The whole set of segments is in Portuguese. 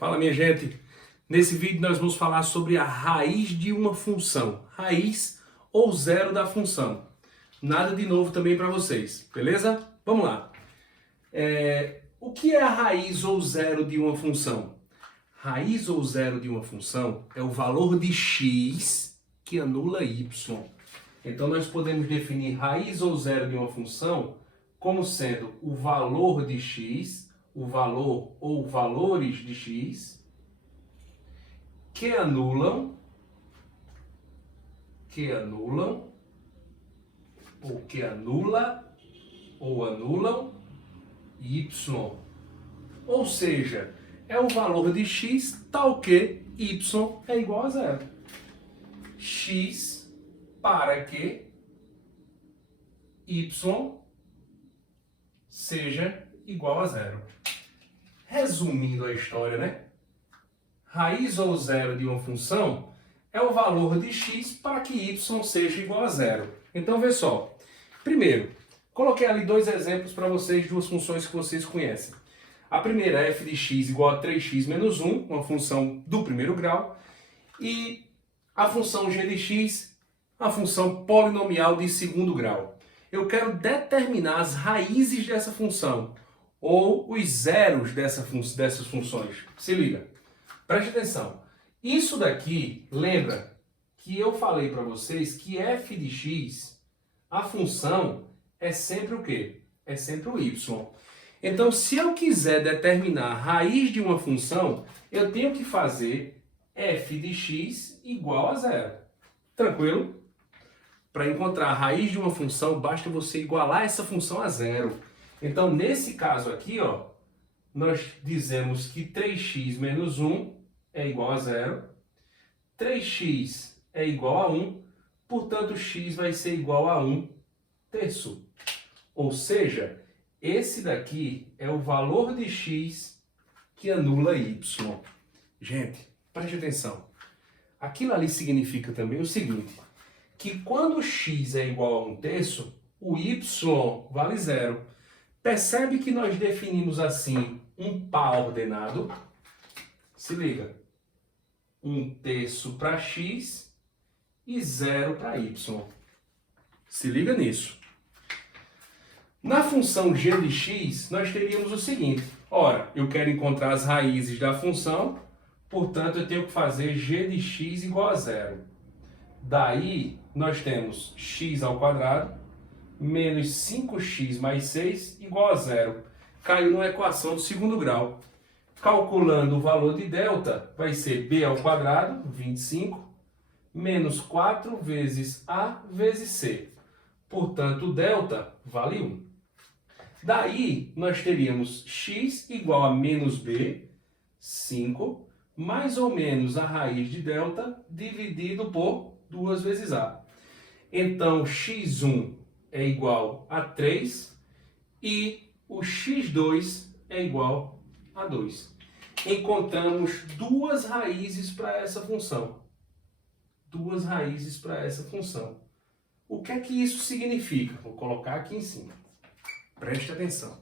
Fala, minha gente. Nesse vídeo nós vamos falar sobre a raiz de uma função. Raiz ou zero da função. Nada de novo também para vocês, beleza? Vamos lá. O que é a raiz ou zero de uma função? Raiz ou zero de uma função é o valor de x que anula y. Então nós podemos definir raiz ou zero de uma função como sendo o valor de x, o valor ou valores de x que anulam ou que anula ou anulam y. Ou seja, é o valor de x tal que y é igual a zero. X para que y seja igual a zero. Resumindo a história, né? Raiz ou zero de uma função é o valor de x para que y seja igual a zero. Então, vê só. Primeiro, coloquei ali dois exemplos para vocês, duas funções que vocês conhecem. A primeira é f de x igual a 3x menos 1, uma função do primeiro grau. E a função g de x, a função polinomial de segundo grau. Eu quero determinar as raízes dessa função, ou os zeros dessas funções. Se liga. Preste atenção. Isso daqui, lembra que eu falei para vocês que f de x, a função, é sempre o quê? É sempre o y. Então, se eu quiser determinar a raiz de uma função, eu tenho que fazer f de x igual a zero. Tranquilo? Para encontrar a raiz de uma função, basta você igualar essa função a zero. Então, nesse caso aqui, ó, nós dizemos que 3x menos 1 é igual a zero. 3x é igual a 1, portanto, x vai ser igual a 1 terço. Ou seja, esse daqui é o valor de x que anula y. Gente, preste atenção. Aquilo ali significa também o seguinte, que quando x é igual a 1 terço, o y vale zero. Percebe que nós definimos assim um par ordenado? Se liga. 1 terço para x e 0 para y. Se liga nisso. Na função g de x, nós teríamos o seguinte. Ora, eu quero encontrar as raízes da função, portanto, eu tenho que fazer g de x igual a zero. Daí, nós temos x ao quadrado menos 5x mais 6 igual a zero. Caiu numa equação do segundo grau. Calculando o valor de delta, vai ser b ao quadrado, 25, menos 4 vezes a vezes c. Portanto, delta vale 1. Daí, nós teríamos x igual a menos b, 5, mais ou menos a raiz de delta dividido por 2 vezes a. Então, x1 é igual a 3 e o x2 é igual a 2. Encontramos duas raízes para essa função. Duas raízes para essa função. O que é que isso significa? Vou colocar aqui em cima. Preste atenção.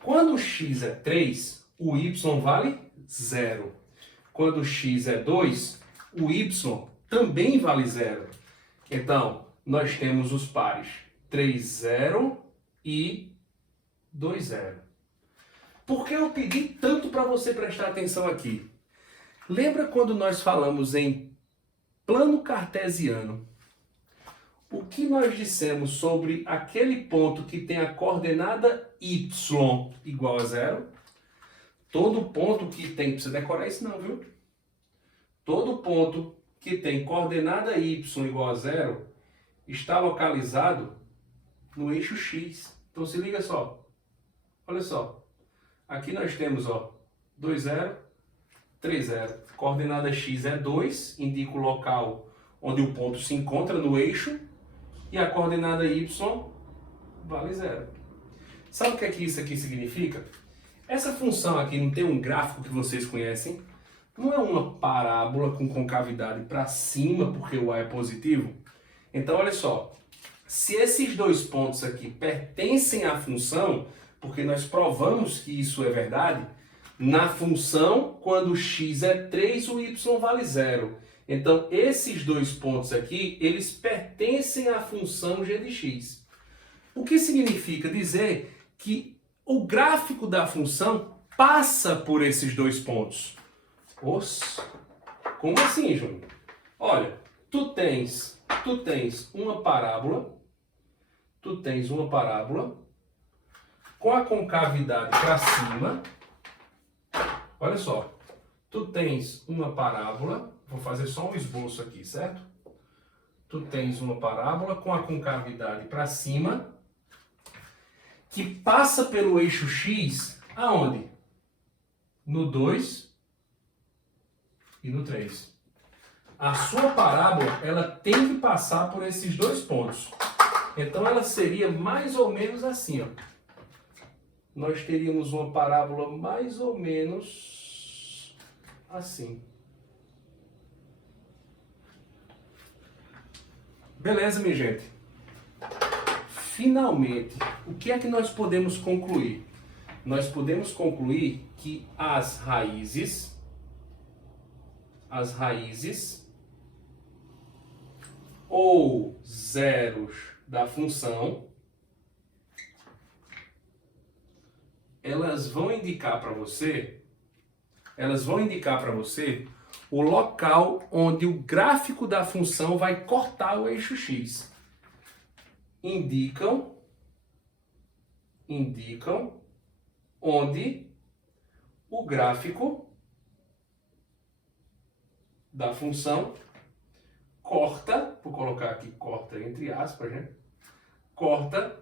Quando x é 3, o y vale 0. Quando x é 2, o y também vale 0. Então, nós temos os pares 3, 0 e 2, 0. Por que eu pedi tanto para você prestar atenção aqui? Lembra quando nós falamos em plano cartesiano? O que nós dissemos sobre aquele ponto que tem a coordenada y igual a 0? Todo ponto que tem, não precisa decorar isso não, viu? Todo ponto que tem coordenada y igual a 0 está localizado no eixo x. Então se liga só. Olha só. Aqui nós temos, ó, 2, 0, 3, 0. Coordenada x é 2, indica o local onde o ponto se encontra no eixo. E a coordenada y vale 0. Sabe o que é que isso aqui significa? Essa função aqui não tem um gráfico que vocês conhecem? Não é uma parábola com concavidade para cima porque o a é positivo? Então, olha só. Se esses dois pontos aqui pertencem à função, porque nós provamos que isso é verdade, Na função, quando x é 3, o y vale 0. Então, esses dois pontos aqui, eles pertencem à função g de x. O que significa dizer que o gráfico da função passa por esses dois pontos. Como assim, Júnior? Olha, tu tens uma parábola, com a concavidade para cima. Olha só, tu tens uma parábola, vou fazer só um esboço aqui, certo? Tu tens uma parábola com a concavidade para cima, que passa pelo eixo x, aonde? No 2 e no 3. A sua parábola, ela tem que passar por esses dois pontos. Então, ela seria mais ou menos assim, ó. Nós teríamos uma parábola mais ou menos assim. Beleza, minha gente? Finalmente, o que é que nós podemos concluir? Nós podemos concluir que as raízes ou zeros da função, elas vão indicar para você o local onde o gráfico da função vai cortar o eixo x. Indicam onde o gráfico da função corta, vou colocar aqui corta entre aspas, né? Corta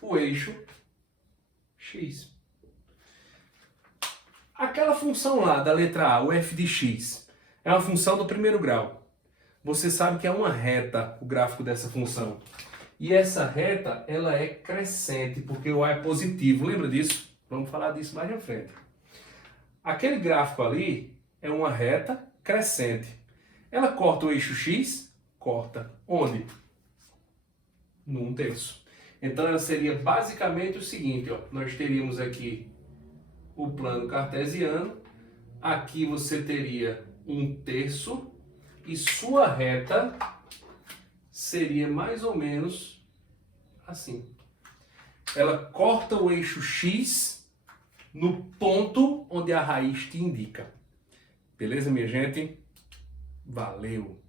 o eixo x. Aquela função lá da letra A, o f de x, é uma função do primeiro grau. Você sabe que é uma reta o gráfico dessa função. E essa reta, ela é crescente, porque o A é positivo. Lembra disso? Vamos falar disso mais à frente. Aquele gráfico ali é uma reta crescente. Ela corta o eixo x? Corta. Onde? No 1/3. Então, ela seria basicamente o seguinte, ó. Nós teríamos aqui o plano cartesiano. Aqui você teria 1/3. E sua reta seria mais ou menos assim. Ela corta o eixo x no ponto onde a raiz te indica. Beleza, minha gente? Valeu!